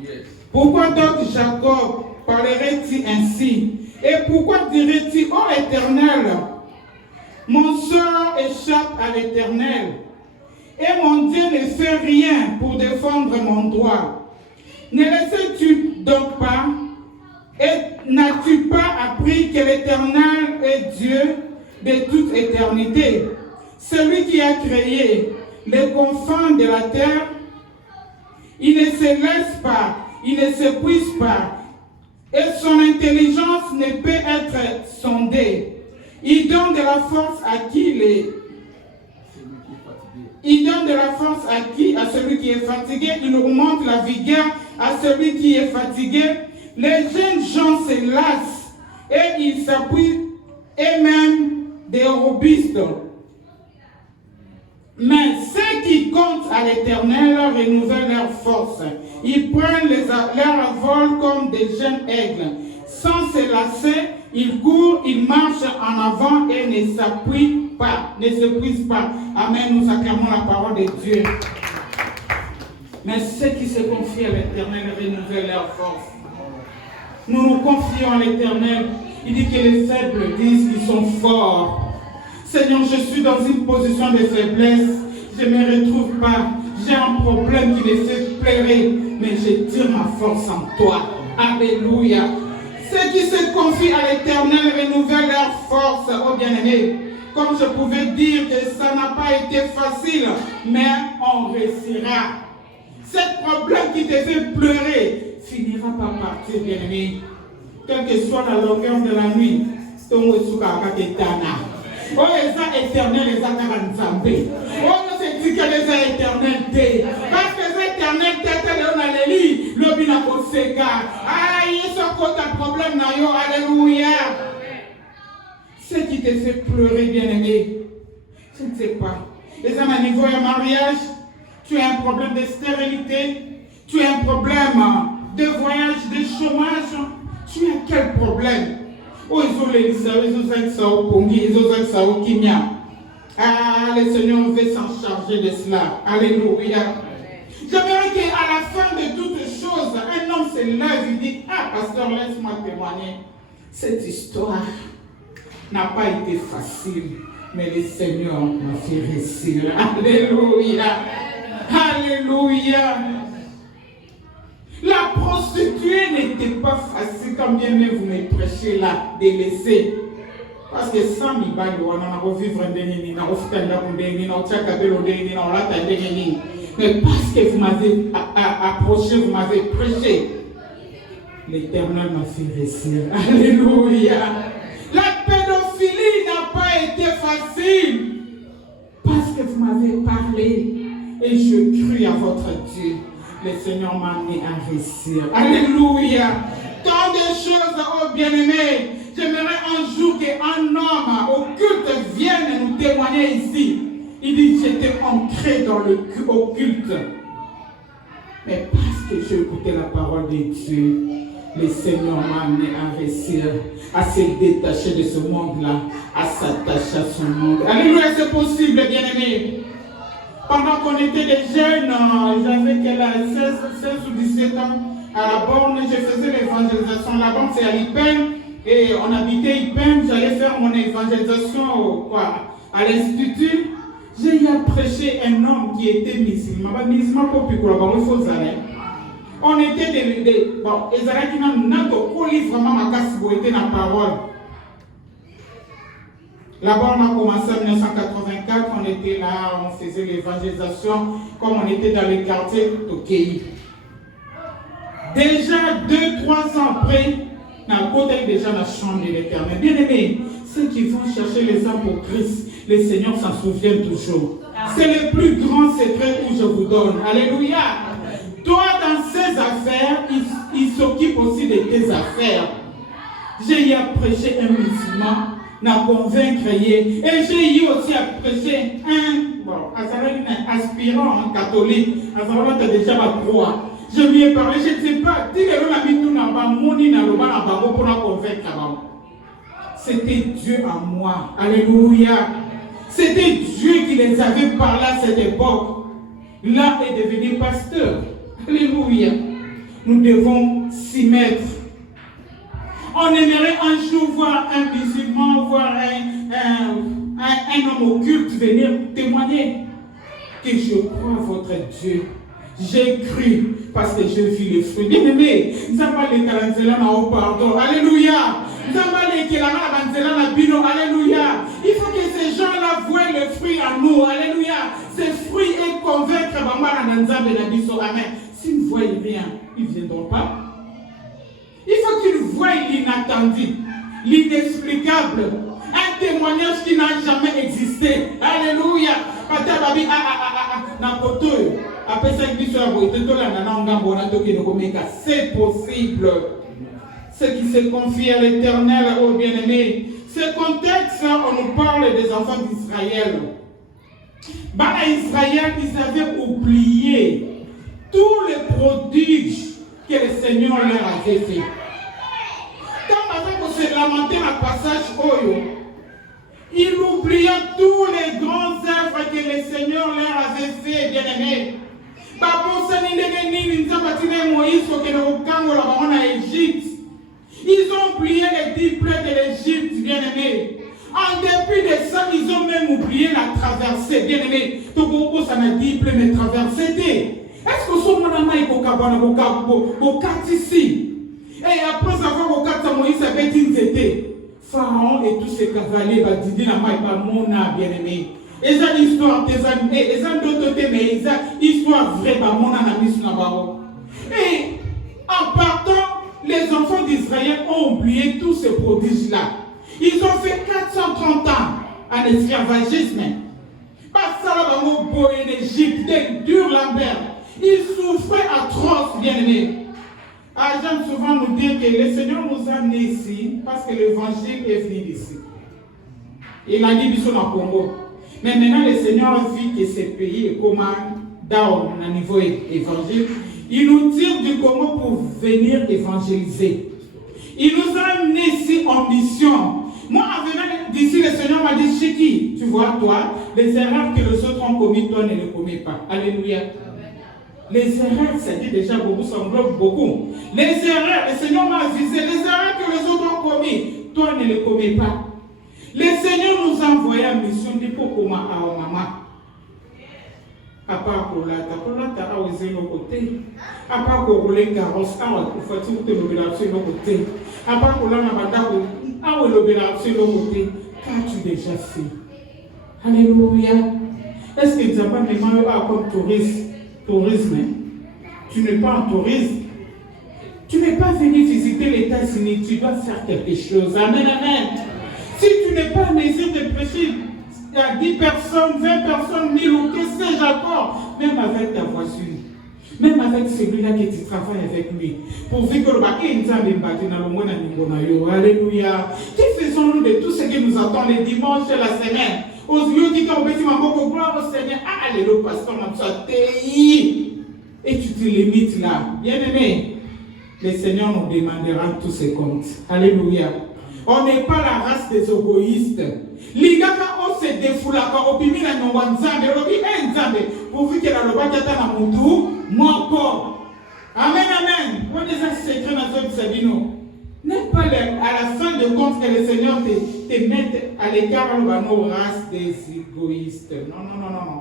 Yes. Pourquoi donc Jacob parlerait-il ainsi? Et pourquoi dirait-il, oh Éternel, mon sort échappe à l'Éternel, et mon Dieu ne fait rien pour défendre mon droit. Ne laisses-tu donc pas, et n'as-tu pas appris que l'Éternel est Dieu de toute éternité, celui qui a créé les confins de la terre? Il ne se laisse pas, il ne s'épuise pas, et son intelligence ne peut être sondée. Il donne de la force à à celui qui est fatigué. Il augmente la vigueur à celui qui est fatigué. Les jeunes gens se lassent et ils s'appuient eux-mêmes des robustes. Mais ceux qui comptent à l'Éternel renouvellent leur force. Ils prennent leur vol comme des jeunes aigles. Sans se lasser, ils courent, ils marchent en avant et ne s'épuisent pas. Amen, nous acclamons la parole de Dieu. Mais ceux qui se confient à l'Éternel renouvellent leur force. Nous nous confions à l'Éternel. Il dit que les faibles disent qu'ils sont forts. Seigneur, je suis dans une position de faiblesse. Je ne me retrouve pas. J'ai un problème qui me fait pleurer. Mais je tire ma force en toi. Alléluia. Ceux qui se confient à l'Éternel renouvellent leur force, oh bien-aimés. Comme je pouvais dire que ça n'a pas été facile, mais on réussira. Ce problème qui te fait pleurer finira par partir, bien-aimé. Quelle que soit la longueur de la nuit, ton Osuka Ketana. Oh, les éternels, les Akaranzambé. Oh, nous dit que les éternels, parce que les éternels, on a les lits, le binako seka. Ah, ils sont contre un problème, nayo, alléluia. Ce qui te fait pleurer, bien-aimé, je ne sais pas. Les amis, à niveau de mariage, tu as un problème de stérilité, tu as un problème de voyage, de chômage, tu as quel problème? Oh, ils ont les Ah, le Seigneur veut s'en charger de cela. Alléluia. J'aimerais qu'à la fin de toutes choses, un homme se lève et dit, ah, pasteur, laisse-moi témoigner. Cette histoire n'a pas été facile, mais le Seigneur m'a fait réussir. Alléluia. Alléluia. La prostituée n'était pas facile, comme bien vous me prêchez là, de laisser. Parce que sans mi balles, on a vivre un déni, on a mais parce que vous m'avez approché, vous m'avez prêché, l'Éternel m'a fait réussir. Alléluia. La pédophilie n'a pas été facile. Parce que vous m'avez parlé et je crus à votre Dieu. Le Seigneur m'a amené à réussir. Alléluia. Tant de choses, oh bien-aimés. J'aimerais un jour qu'un homme au culte vienne nous témoigner ici. Il dit, j'étais ancré dans le culte. Mais parce que j'ai écouté la parole de Dieu, le Seigneur m'a amené à réussir, à se détacher de ce monde-là, à s'attacher à son monde. Alléluia, c'est possible, bien-aimés. Pendant qu'on était des jeunes, j'avais 16 ou 17 ans, à la borne, je faisais l'évangélisation. La borne, c'est à l'IPEN, et on habitait IPEN, j'allais faire mon évangélisation à l'Institut. J'ai eu à prêcher un homme qui était musulman. Musulman, pour plus il faut aller. On était des bon, les Arabes qui n'ont vraiment ma casse pour être dans la parole. Là-bas, on a commencé en 1984, on était là, on faisait l'évangélisation, comme on était dans les quartiers Tokei. Déjà 2-3 ans après, dans le côté déjà la chambre de l'Éternel. Bien aimé, ceux qui vont chercher les âmes pour Christ, le Seigneur s'en souvient toujours. C'est le plus grand secret que je vous donne. Alléluia. Toi, dans ses affaires, il s'occupe aussi de tes affaires. J'ai eu à prêcher un musulman, n'a convaincre, et j'ai eu aussi à prêcher un aspirant catholique. Alors tu as déjà ma croix. Je lui ai parlé, je ne sais pas, c'était Dieu en moi. Alléluia. C'était Dieu qui les avait parlé à cette époque. Là est devenu pasteur. Alléluia. Nous devons s'y mettre. On aimerait un jour voir un musulman, voir un homme occulte venir témoigner que je crois à votre Dieu. J'ai cru parce que j'ai vu les fruits. Bien aimé, nous avons les calanzelana au pardon. Alléluia. Nous avons les calanzelana bino. Alléluia. Il faut que ces gens-là voient les fruits en nous. Alléluia. Ces fruits et convaincre Bamba Nanzambe Nabiso. Amen. S'ils ne voient rien, ils ne viendront pas. Il faut qu'ils voient l'inattendu, l'inexplicable. Un témoignage qui n'a jamais existé. Alléluia. C'est possible. Ceux qui se confient à l'Éternel, ô bien-aimés. Ce contexte, on nous parle des enfants d'Israël. Bana Israël, ils avaient oublié tous les prodiges que le Seigneur leur avait fait. Quand on se lamentait dans le passage Oyo, ils oubliaient tous les grands œuvres que le Seigneur leur avait fait, bien aimés. Ils ont oublié les 10 plaies de l'Égypte, bien aimés. En dépit de ça, ils ont même oublié la traversée, bien aimés. Togo, ça n'a 10 plaies, mais traversée. Est-ce que ce moment ici? Et après avoir au Moïse avait dit Pharaon et tous ses cavaliers, bien aimé. Et ça l'histoire des amis, et ça d'autres mais ça histoire vraie, et en partant, les enfants d'Israël ont oublié tous ces prodiges-là. Ils ont fait 430 ans en esclavagisme. Pas ça là dans l'Égypte, des durs lambert. Ils souffraient atroce, bien aimés. J'aime souvent nous dire que le Seigneur nous a amenés ici parce que l'évangile est venu d'ici. Il a dit qu'ils sont en Congo. Mais maintenant, le Seigneur a vu que ces pays est comme down à niveau évangile. Il nous tire du Congo pour venir évangéliser. Il nous a amenés ici en mission. Moi, en venant d'ici, le Seigneur m'a dit, Chiki, tu vois, toi, les erreurs que les autres ont commis, toi ne les commets pas. Alléluia. Les erreurs, ça dit déjà beaucoup, ça englobe beaucoup. Les erreurs, le Seigneur m'a avisé, les erreurs que les autres ont commis, toi ne les commets pas. Le Seigneur nous a envoyé en mission de Pokoma à Omama. À part pour la tacolata, à oser nos côtés. À part pour rouler carrosse, à oser l'opération nos côtés. À part pour la nabada, à oser l'opération nos côtés. Qu'as-tu déjà fait? Alléluia. Est-ce que tu n'as pas demandé comme tourisme? Tu n'es pas en tourisme. Tu n'es pas venu visiter les États-Unis. Tu dois faire quelque chose. Amen, amen. Si tu n'es pas en mesure de prêcher à 10 personnes, 20 personnes, 1000 ou que sais-je encore, même avec ta voiture, même avec celui-là que tu travailles avec lui, pourvu que le baquet alléluia. Que faisons-nous de tout ce qui nous attend les dimanches et la semaine? Aux yeux qui t'ont dit, maman, gloire au Seigneur. Ah, allez, le pasteur m'a dit, et tu te limites là. Bien aimé, le Seigneur nous demandera tous ses comptes. Alléluia. On n'est pas la race des égoïstes. Ligaka on se défoula quand on bimina nyongwa nzambe, on dit nzambe pourvu que la lobaka ta na mutu moko. Amen amen. On est un secret dans notre sabino. N'est pas à la fin de compte que le Seigneur te mette à l'écart de nos races des égoïstes. Non non non non.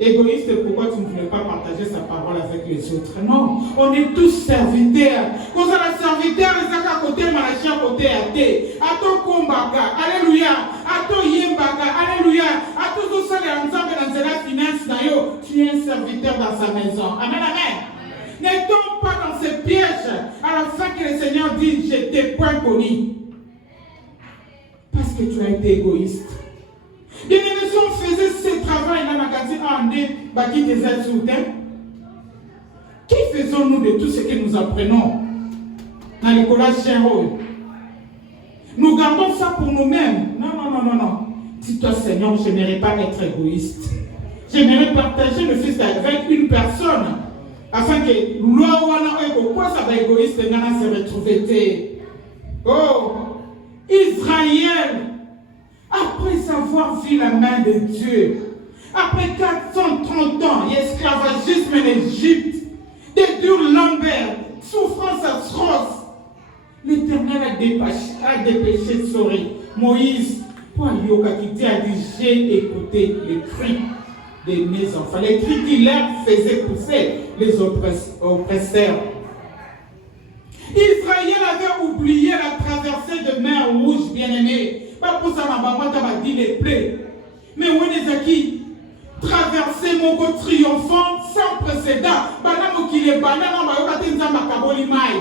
Égoïste, pourquoi tu ne voulais pas partager sa parole avec les autres? Non, on est tous serviteurs. Quand on est serviteur, les gens à côté, les gens à côté, à ton kombaka, alléluia, à ton yembaka, alléluia, à tout ça, les ensemble dans la finance, tu es un serviteur dans sa maison. Amen, amen. Ne tombe pas dans ces pièges à la fin que le Seigneur dit, je t'ai point connu. Parce que tu as été égoïste. Bien aimé, si on faisait ce travail dans la cantine en bâti des aides. Qui faisons-nous de tout ce que nous apprenons dans l'école Chéro? Nous gardons ça pour nous-mêmes. Non, non, non, non, non. Dis-toi, Seigneur, je n'aimerais pas être égoïste. J'aimerais partager le Fils avec une personne afin que pourquoi ça va égoïste et se retrouver. Oh, Israël. Après avoir vu la main de Dieu, après 430 ans, esclavagisme en Égypte, des durs lambert, souffrance atroce, l'Éternel a dépêché Moïse pour Yoga qui a dit, j'ai écouté les cris de mes enfants, les cris qui leur faisaient pousser les oppresseurs. Israël avait oublié la traversée de mer Rouge, bien-aimé. Pas pour ça, ma maman t'a dit les plaies. Mais où est-ce qui traverser mon côté triomphant sans précédent? Banamo qui est banana, ma yoka tenza ma kaboli mai.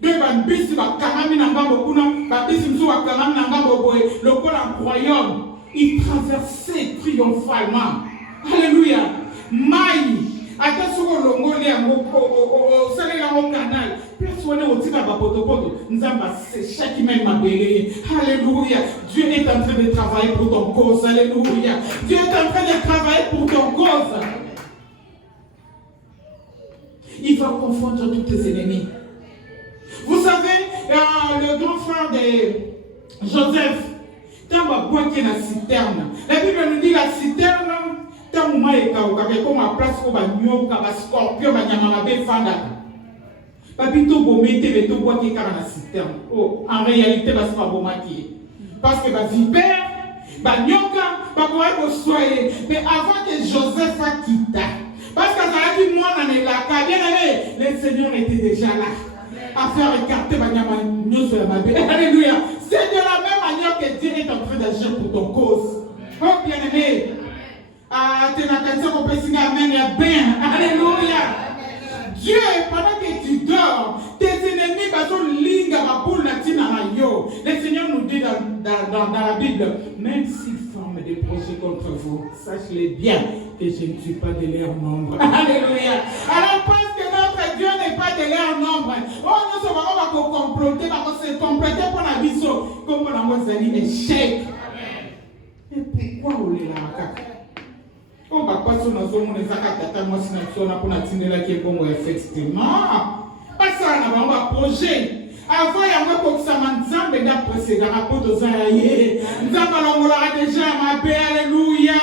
De ban bisi ba kamami nanga bokuna, ba bisi msu ba kamami nanga boboe, le col en royaume. Il traversait triomphalement. Alléluia. Mai. Ata soko longoli au salela au canal. Place où on est au tika bapotopoto. Nzamba c'est chaque même mabélé. Alléluia. Dieu est en train de travailler pour ton cause. Alléluia. Dieu est en train de travailler pour ton cause. Il va confondre tous tes ennemis. Vous savez, le grand frère de Joseph, tant va boire qui est la citerne. La Bible nous dit la citerne, tant que moi et comme ma place pour un scorpion, Papito bomete mais tout bois qui est la citerne. Oh, en réalité, c'est pas bon maquillé. Parce que ma vipère, ma nyoka, ma boire soyer. Mais avant que Joseph a quitté, parce que ça a dit moi dans les lacs, bien aimé, le Seigneur était déjà là. À faire écarter ma nyama sur la mabé. Alléluia. C'est de la même manière que Dieu est en train d'agir pour ton cause. Oh, bien aimé. Ah, tu n'as qu'à dire qu'on peut signer amen et bien. Alléluia. Dieu, pendant que tu dors, tes ennemis sont ligne à ma boule à yo. Le Seigneur nous dit dans la Bible, même s'ils forment des projets contre vous, sachez bien que je ne suis pas de leur nombre. Alléluia. Alors parce que notre Dieu n'est pas de leur nombre, nous sommes comploter, se compléter pour la vie, comme on a dit échec. Et pourquoi on est là? On va pas sur nos hommes, les actes, moi, si on a pour la tindela qui est comme effectivement. Pas ça, on va projet. Avant, il y a un peu de ça, mais d'après, c'est un rapport de Zayaye. Nous avons déjà ma paix, alléluia.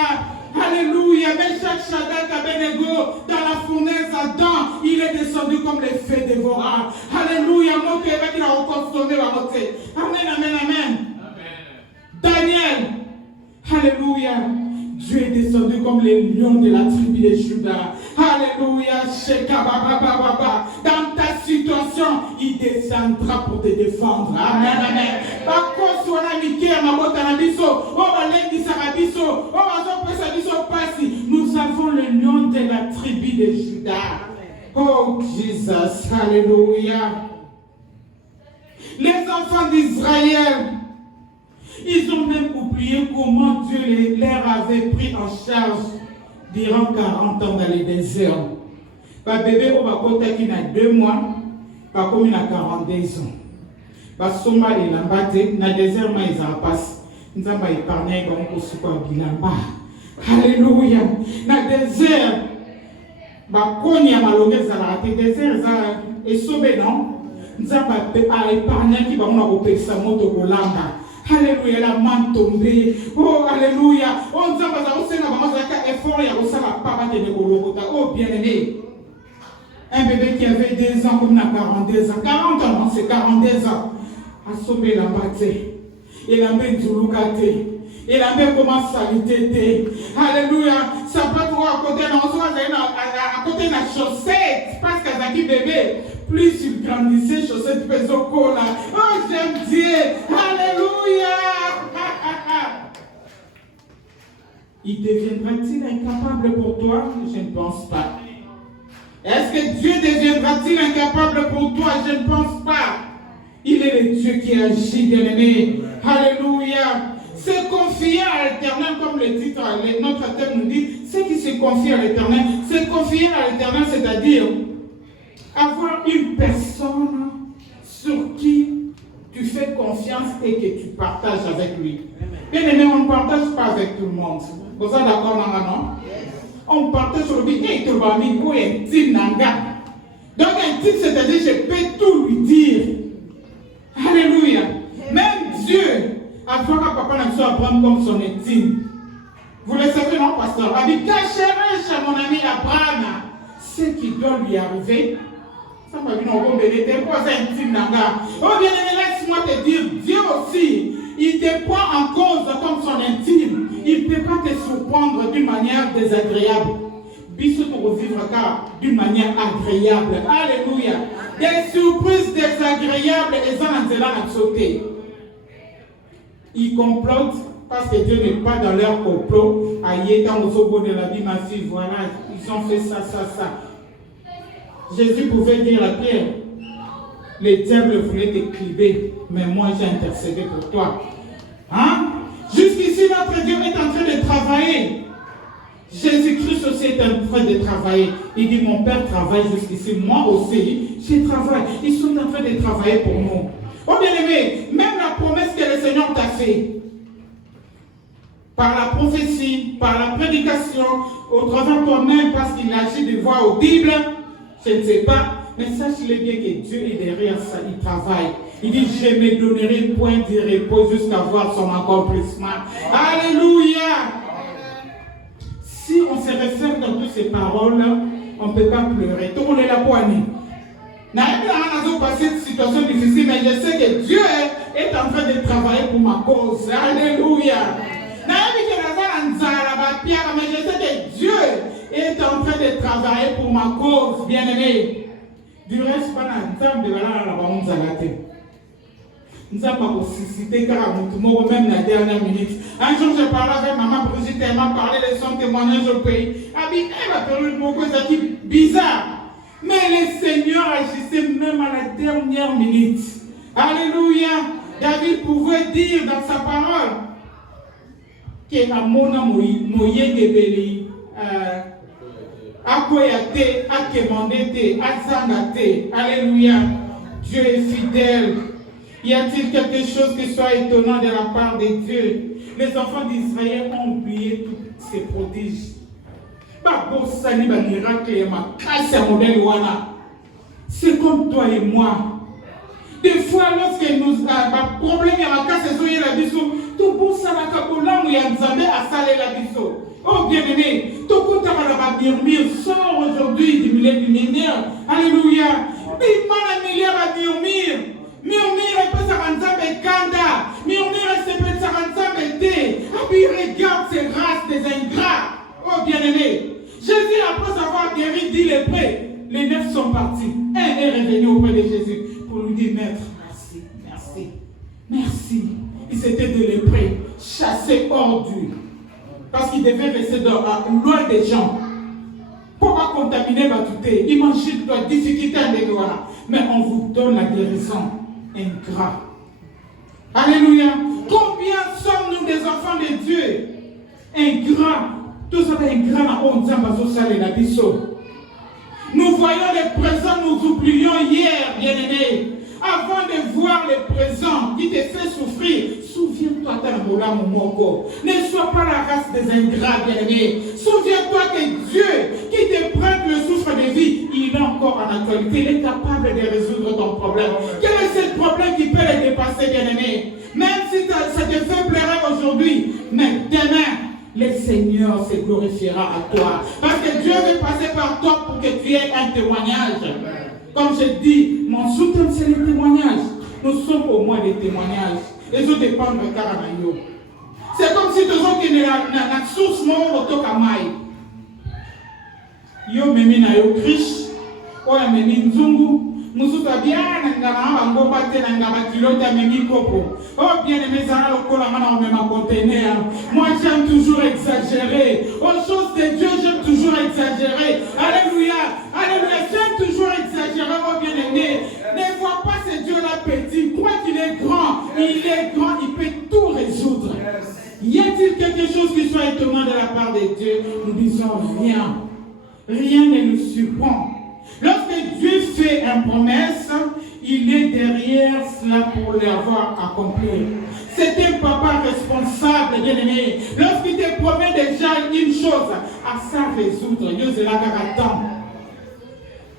Alléluia. Mais chaque Shaddai Abednego, dans la fournaise Adam, il est descendu comme les feux dévorants. Alléluia. Mon Dieu, il a reconstruit la montée. Amen, amen, amen. Daniel. Alléluia. Dieu est descendu comme les lions de la tribu de Juda. Alléluia. Dans ta situation, il descendra pour te défendre. Amen, amen. Nous avons le lion de la tribu de Juda. Oh Jesus. Alléluia. Les enfants d'Israël, ils ont même oublié comment Dieu les avait pris en charge durant 40 ans dans les déserts. Le bébé qui a 2 mois, il a 42 ans. Basoma et l'ambate, dans le désert, ils ont passé. Nous avons épargné alléluia. Dans le désert, il y a des désert, et sauvé, non? Nous avons épargné qui va nous faire alléluia, la main tombée. Oh, alléluia. On dit que effort oh, bien aimé. Un bébé qui avait 2 ans, comme il a 42 ans. 40 ans, c'est 42 ans. A sauvé la bâtée. Il a mis du loukaté. Il a mis comment salité. Alléluia. Ça peut pouvoir à côté de la chaussette. Parce qu'à qui bébé, plus il grandissait, chaussette faisait au col. Oh, j'aime Dieu. Alléluia. Il deviendra-t-il incapable pour toi? Je ne pense pas. Est-ce que Dieu deviendra-t-il incapable pour toi? Je ne pense pas. Il est le Dieu qui agit, bien-aimé. Alléluia. Se confier à l'Éternel, comme le titre, notre thème nous dit, c'est qui se confie à l'Éternel. Se confier à l'Éternel, c'est-à-dire avoir une personne sur qui tu fais confiance et que tu partages avec lui. Bien-aimé, on ne partage pas avec tout le monde. Vous êtes d'accord, non? On partage sur lui et tout le monde pour intime nanga. Donc intime, c'est-à-dire je peux tout lui dire. Alléluia. Même Dieu a fait un papa n'a pas Abraham comme son intime. Vous le savez, non, pasteur? Avec chez mon ami Abraham, ce qui doit lui arriver, ça m'a dit non, c'est quoi ça intime nanga? Oh bien aimé, laisse-moi te dire, Dieu aussi, il te prend en cause comme son intime. Il ne peut pas te surprendre d'une manière désagréable. Bisous pour vivre car d'une manière agréable. Alléluia. Des surprises désagréables et ça n'a sauté. Ils complotent parce que Dieu n'est pas dans leur complot. Aïe, quand vous au de la vie, ma fille, voilà, ils ont fait ça. Jésus pouvait dire à Pierre, les diables voulaient te cliver, mais moi j'ai intercédé pour toi. Hein? Jusqu'ici, notre Dieu est en train de travailler. Jésus-Christ aussi est en train de travailler. Il dit, mon Père travaille jusqu'ici, moi aussi, je travaille. Ils sont en train de travailler pour nous. Oh bien-aimé, même la promesse que le Seigneur t'a fait, par la prophétie, par la prédication, au travers toi-même, parce qu'il agit de voix audible, je ne sais pas, mais sache-le bien que Dieu est derrière ça, il travaille. Il dit, je me donnerai point de repos jusqu'à voir son accomplissement. Alléluia! Si on se réfère dans toutes ces paroles, on ne peut pas pleurer. Tout le monde est la poignée. N'a pas cette situation difficile, mais je sais que Dieu est en train de travailler pour ma cause. Alléluia! Mais je sais que Dieu est en train de travailler pour ma cause, bien-aimé. Du reste, pas dans nous avons suscité car même la dernière minute. Un jour, je parlais avec maman Brigitte, elle m'a parlé de son témoignage au pays. Elle m'a parlé de mon chose bizarre. Mais le Seigneur agissait même à la dernière minute. Alléluia. David pouvait dire dans sa parole que Amona Moyégebeli, Akoyate, Akemandete, Azangate. Alléluia. Dieu est fidèle. Y a-t-il quelque chose qui soit étonnant de la part de Dieu? Les enfants d'Israël ont oublié tous ces prodiges. C'est comme toi et moi. Des fois, lorsque nous avons problème, il y a un cas, c'est la biso. Tout pour ça, la capola, il y a un zambé à saler la biso. Oh bien-aimé, tout pour ça, va murmure, sort aujourd'hui du millénaire. Alléluia. Il m'a un milliard à murmure. Murmure, peut s'avancer kanda. Murmure, c'est peut s'avancer té. Ah puis regarde ces races des ingrats. Oh bien-aimé. Jésus, après avoir guéri 10 lépreux, les 9 sont partis. Un est revenu auprès de Jésus pour lui dire, Maître, merci, merci, merci. Ils étaient des lépreux, chassés hors du. Parce qu'ils devaient rester loin des gens. Pour pas contaminer Batouté, imagine la difficulté avec voilà. Mais on vous donne la guérison. Ingrat. Alléluia. Combien sommes-nous des enfants de Dieu? Ingrats. Tout ça est ingrat. Nous voyons les présents, nous oublions hier, bien-aimés. Avant de voir les présents qui te fait souffrir, souviens-toi de Moko. Ne sois pas la race des ingrats, bien-aimés. Souviens-toi que Dieu qui te prête le souffle de vie, il est encore en actualité. Il est capable de résoudre ton problème. Quel est ce problème qui peut le dépasser, bien-aimé? Même si ça te fait pleurer aujourd'hui, mais demain, le Seigneur se glorifiera à toi. Parce que Dieu veut passer par toi pour que tu aies un témoignage. Comme je dis, mon soutien, c'est le témoignage. Nous sommes au moins des témoignages. Les autres dépendent de Karanayo. C'est comme si tous autres qui n'ont pas source mort au Tokamai. Yo memi na yo krish, oya memi nzungu. Musuka bien ngaba ngomba tena ngaba kilota memi kopo. Oh bien aimé ça le kola mana on met ma conteneur. Moi j'aime toujours exagérer. Aux choses de Dieu j'aime toujours exagérer. Alléluia. Alléluia, j'aime toujours exagérer oh bien aimé. Ne vois pas ce Dieu là petit. Crois qu'il est grand. Il est grand, il peut tout résoudre. Y a-t-il quelque chose qui soit étonnant de la part de Dieu? Nous disons rien. Rien ne nous surprend. Lorsque Dieu fait une promesse, il est derrière cela pour l'avoir accompli. C'est un papa responsable, bien-aimé. Lorsqu'il te promet déjà une chose, à ça résoudre, Dieu c'est là qui attend.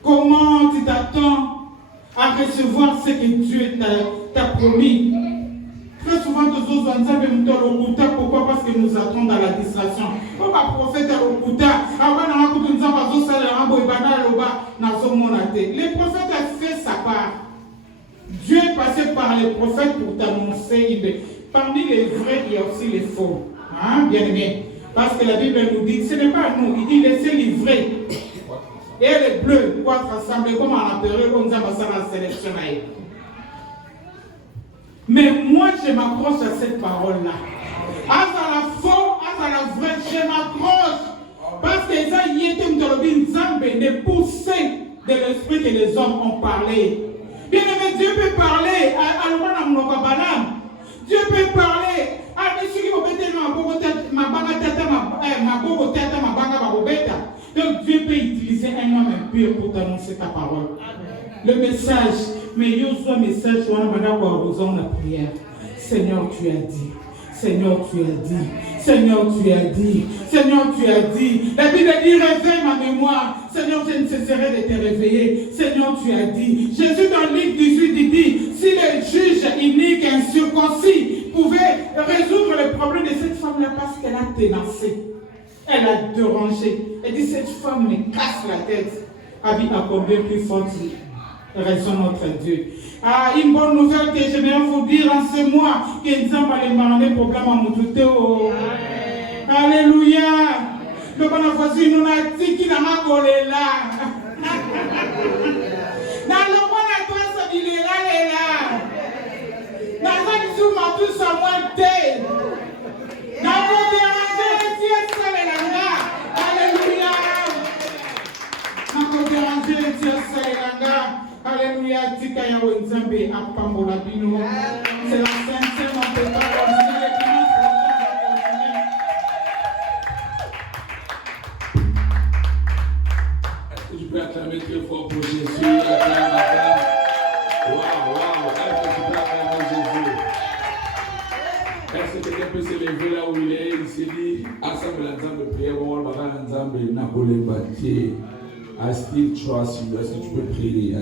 Comment tu t'attends à recevoir ce que Dieu t'a promis? Très souvent, nous autres ensemble, pourquoi? Parce que nous attendons dans la distraction. Comme un prophète à l'Okuta, le prophète a fait sa part. Dieu est passé par les prophètes pour t'annoncer. Parmi les vrais, il y a aussi les faux. Hein, bien aimé. Parce que la Bible nous dit, ce n'est pas nous, il dit laissez les vrais. Et les bleus, quoi, rassembler comme en apéro, comme ça, ça va sélectionner. Mais moi, je m'accroche à cette parole-là. À la faux, à la vraie, je m'accroche. Parce que ça y était une poussée de l'esprit que les hommes ont parlé. Bien aimé, Dieu peut parler à Dieu peut parler à monsieur qui va péter donc Dieu peut utiliser un homme impur pour t'annoncer ta parole. Le message, mais il y a aussi un message, on a la prière. Seigneur, tu as dit. Seigneur, tu as dit. Seigneur, tu as dit. Seigneur, tu as dit. La Bible dit, réveille ma mémoire. Seigneur, je ne cesserai de te réveiller. Seigneur, tu as dit. Jésus dans Luc 18, il dit, si le juge inique incirconcis pouvait résoudre le problème de cette femme-là parce qu'elle a ténancé, elle a dérangé. Elle dit, cette femme me casse la tête. Abi à combien plus forte raison notre Dieu. Ah, une bonne nouvelle que j'aimerais vous dire en ce mois, que nous avons les marrer problème à Moutoutéo. Alléluia. Le bon voisin nous a dit qu'il n'a pas collé là. Dans le bon adresse, il est là. Dans un jour, ma tous à moins tel. Dans le déranger, Dieu seul est là. Alléluia. Dans le déranger, Dieu seul est là. Alléluia. Tika ya wenzambe apambola bino. C'est la sainte, on peut pas continuer les dimanches. Tu peux acclamer très fort pour Jésus. Acclame. Waouh. Est-ce que tu peux acclamer Jésus? Est-ce que quelqu'un peut se lever là où il est? Il s'est dit, assemble l'ensemble de prière, on va l'ensemble de Napoléon Batier. I still trust you. Est-ce que tu peux prier?